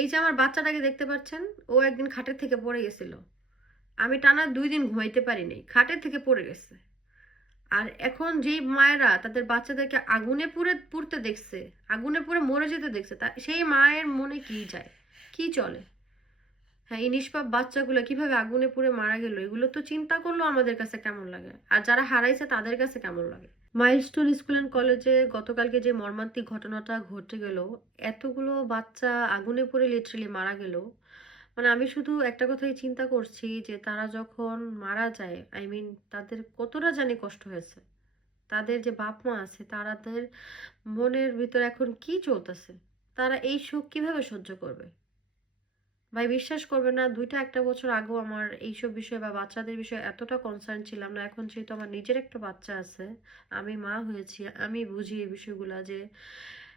এই যে আমার বাচ্চাটাকে দেখতে পাচ্ছেন, ও একদিন খাটের থেকে পড়ে গেছিল। আমি টানা দুই দিন ঘুমাইতে পারিনি, খাটের থেকে পড়ে গেছে। আর এখন যেই মায়েরা তাদের বাচ্চাদেরকে আগুনে পুড়ে, পুড়তে দেখছে, আগুনে পুড়ে মরে যেতে দেখছে, তা সেই মায়ের মনে কি যায়? কি চলে? হ্যাঁ এই নিষ্পাপ বাচ্চাগুলো কীভাবে আগুনে পুড়ে মারা গেল, এগুলো তো চিন্তা করলেও আমাদের কাছে কেমন লাগে। আর যারা হারাইছে তাদের কাছে কেমন লাগে? মাইলস্টোন স্কুল অ্যান্ড কলেজে গতকালকে যে মর্মান্তিক ঘটনাটা ঘটে গেল, এতগুলো বাচ্চা আগুনে পুড়ে লিটারেলি মারা গেল। মানে আমি শুধু একটা কথাই চিন্তা করছি যে তারা যখন মারা যায় আই মিন তাদের কতটা জানি কষ্ট হয়েছে। তাদের যে বাপ মা আছে তাদের মনের ভিতরে এখন কি চলতেছে? তারা এই শোক কীভাবে সহ্য করবে? ভাই, বিশ্বাস করবে না, দুইটা একটা বছর আগেও আমার এইসব বিষয়ে বা বাচ্চাদের বিষয়ে এতটা কনসার্ন ছিলাম না। এখন যেহেতু আমার নিজের একটা বাচ্চা আছে, আমি মা হয়েছি, আমি বুঝি এই বিষয়গুলা যে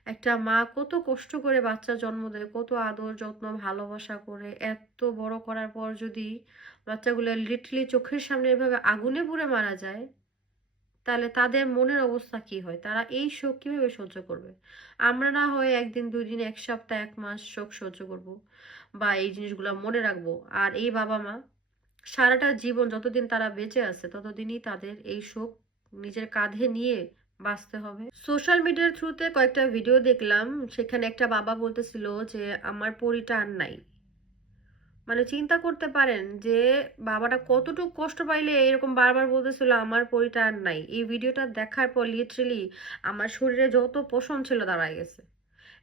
একটা মা কত কষ্ট করে বাচ্চা জন্ম দেয়, কত আদর যত্ন, ভালোবাসা করে, এত বড় করার পর যদি বাচ্চাগুলো লিটলি চোখের সামনে এভাবে আগুনে পুড়ে মারা যায় তাহলে তাদের মনের অবস্থা কি হয়? তারা এই শোক কীভাবে সহ্য করবে? আমরা না হয় একদিন দুই দিন এক সপ্তাহ, এক মাস শোক সহ্য করব বা এই জিনিসগুলো মনে রাখব। আর এই বাবা মা সারাটা জীবন যতদিন তারা বেঁচে আছে, ততদিনই তাদের এই শোক নিজের কাঁধে নিয়ে বাঁচতে হবে। সোশ্যাল মিডিয়ার থ্রুতে কয়েকটা ভিডিও দেখলাম। সেখানে একটা বাবা বলতেছিল যে, আমার পরিটা আর নাই। মানে চিন্তা করতে পারেন যে, বাবাটা কতটুকু কষ্ট পাইলে এরকম বারবার বলতেছিল, আমার পরিটা আর নাই। এই ভিডিওটা দেখার পর লিটারেলি আমার শরীরে যত পোষণ ছিল দাঁড়ায় গেছে।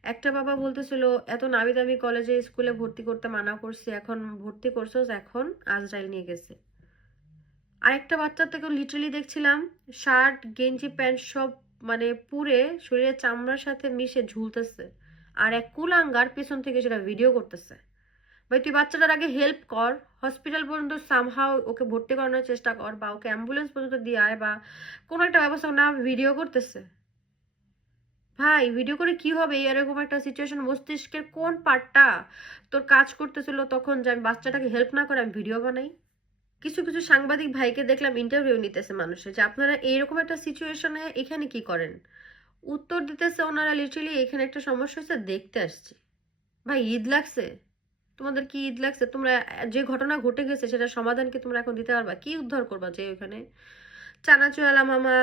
একটা বাবা বলতেছিল, এত নামি দামি কলেজে স্কুলে ভর্তি করতে মানা করছি, এখন ভর্তি করছোস, এখন আজরাইল নিয়ে গেছে। আরেকটা বাচ্চা থেকে লিটারালি দেখছিলাম, শার্ট, গেঞ্জি, প্যান্ট সব মানে পুরে শরীরের চামড়ার সাথে মিশে ঝুলতেছে। আর এক কুলাঙ্গার পেছন থেকে সেটা ভিডিও করতেছে। ভাই, তুই বাচ্চাটার আগে হেল্প কর। হসপিটাল পর্যন্ত সামহাও ওকে ভর্তি করানোর চেষ্টা কর বা ওকে অ্যাম্বুলেন্স পর্যন্ত দিয়ে আয় বা কোনো একটা ব্যবস্থা না ভিডিও করতেছে। ভাই ভিডিও করে কি হবে? এরকম একটা সিচুয়েশন মস্তিষ্কের কোন পার্টটা তোর কাজ করতেছিল তখন যে আমি বাচ্চাটাকে হেল্প না করে আমি ভিডিও বানাই? কিছু কিছু সাংবাদিক ভাইকে দেখলাম ইন্টারভিউ নিতেছে মানুষের যে আপনারা এইরকম একটা সিচুয়েশনে এখানে কি করেন? উত্তর দিতেছে ওনারা লিটারালি এখানে একটা সমস্যা হচ্ছে দেখতে আসছি। ভাই, ঈদ লাগছে। তোমাদের কি ঈদ লাগছে? তোমরা, যে ঘটনা ঘটে গেছে সেটা সমাধান কি তোমরা এখন দিতে পারবা? কি উদ্ধার করবা যে ওখানে? চানাচুয়ালা মামা,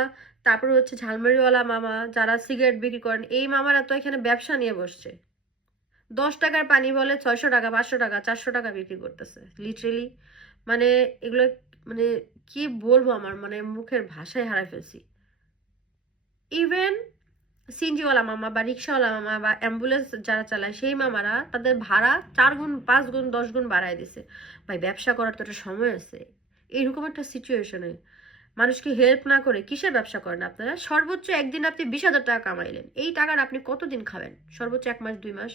তারপর হচ্ছে ঝালমুড়িওয়ালা মামা, যারা সিগারেট বিক্রি করেন, এই মামারা তো এখানে ব্যবসা নিয়ে বসছে। দশ টাকার পানি বলে ছয়শো টাকা, পাঁচশো টাকা, চারশো টাকা বিক্রি করতেছে লিটারেলি মানে এগুলো মানে কি বলব আমার মানে মুখের ভাষায় হারাই ফেলছি। ইভেন সিনজিওয়ালা মামা বা রিক্সাওয়ালা মামা বা অ্যাম্বুলেন্স যারা চালায়, সেই মামারা তাদের ভাড়া চার গুণ, পাঁচ গুণ, দশ গুণ বাড়ায় দিছে। ভাই, ব্যবসা করার তো একটা সময় আছে। এইরকম একটা সিচুয়েশনে মানুষকে হেল্প না করে কিসের ব্যবসা করেন আপনারা? সর্বোচ্চ একদিন আপনি বিশ হাজার টাকা কামাইলেন। এই টাকাটা আপনি কতদিন খাবেন? সর্বোচ্চ এক মাস, দুই মাস।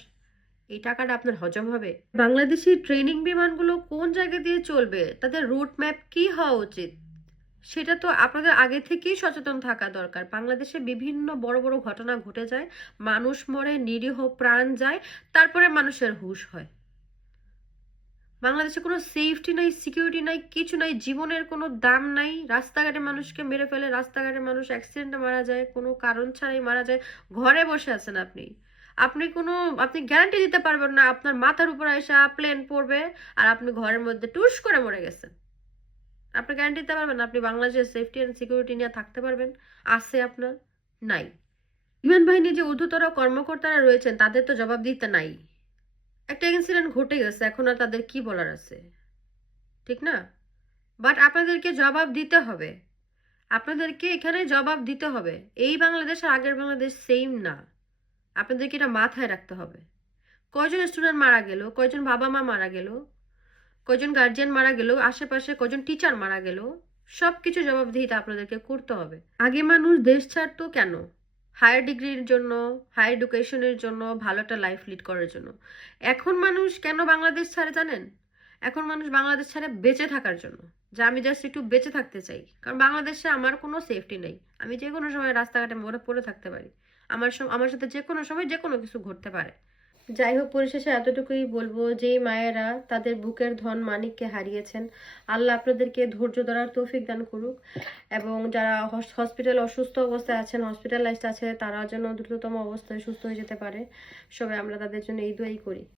এই টাকাটা আপনার হজম হবে। বাংলাদেশি ট্রেনিং বিমানগুলো কোন জায়গা দিয়ে চলবে? তাদের রুট ম্যাপ কি হওয়া উচিত? সেটা তো আপনাদের আগে থেকেই সচেতন থাকা দরকার। বাংলাদেশে বিভিন্ন বড় বড় ঘটনা ঘটে যায়, মানুষ মরে, নিরীহ প্রাণ যায়, তারপরে মানুষের হুশ হয়। বাংলাদেশে কোনো সেফটি নাই সিকিউরিটি নাই, কিছু নাই, জীবনের কোনো দাম নাই। রাস্তাঘাটে মানুষকে মেরে ফেলে, রাস্তাঘাটে মানুষ অ্যাক্সিডেন্টে মারা যায়, কোনো কারণ ছাড়াই মারা যায়। ঘরে বসে আছেন আপনি। আপনি কোনো, আপনি গ্যারান্টি দিতে পারবেন না, আপনার মাথার উপর এসে প্লেন পড়বে আর আপনি ঘরের মধ্যে টুস করে মরে গেছেন। আপনি গ্যারান্টি দিতে পারবেন আপনি বাংলাদেশের সেফটি অ্যান্ড সিকিউরিটি নিয়ে থাকতে পারবেন। আছে আপনার? নাই। বিমান বাহিনীর যে ঊর্ধ্বতর কর্মকর্তারা রয়েছেন, তাদের তো জবাব দিতে নাই। একটা ইনসিডেন্ট ঘটে গেছে, এখন আর তাদের কি বলার আছে? ঠিক না? বাট আপনাদেরকে জবাব দিতে হবে। আপনাদেরকে এখানে জবাব দিতে হবে। এই বাংলাদেশ আর আগের বাংলাদেশ সেম না। আপনাদেরকে এটা মাথায় রাখতে হবে। কয়জন স্টুডেন্ট মারা গেল? কয়জন বাবা মা মারা গেল? কয়জন গার্জিয়ান মারা গেল, আশেপাশে কজন টিচার মারা গেল সব কিছু জবাবদিহিতা আপনাদেরকে করতে হবে। আগে মানুষ দেশ ছাড়তো কেন? হায়ার ডিগ্রির জন্য হায়ার এডুকেশনের জন্য ভালো একটা লাইফ লিড করার জন্য। এখন মানুষ কেন বাংলাদেশ ছাড়ে জানেন? এখন মানুষ বাংলাদেশ ছাড়ে বেঁচে থাকার জন্য। যে আমি জাস্ট একটু বেঁচে থাকতে চাই। কারণ বাংলাদেশে আমার কোনো সেফটি নেই। আমি যে কোনো সময় রাস্তাঘাটে মরে পড়ে থাকতে পারি। আমার আমার সাথে যে কোনো সময় যে কোনো কিছু ঘটতে পারে। যাই হোক পরিশেষে এতটুকুই বলব যে মায়েরা তাদের বুকের ধন মানিককে হারিয়েছেন। আল্লাহ আপনাদেরকে ধৈর্য ধরার তৌফিক দান করুক এবং যারা হসপিটাল অসুস্থ অবস্থায় আছেন হসপিটালাইজড আছে, তারা যেন দ্রুততম অবস্থায় সুস্থ হয়ে যেতে পারে। সবাই আমরা তাদের জন্য এই দোয়াই করি।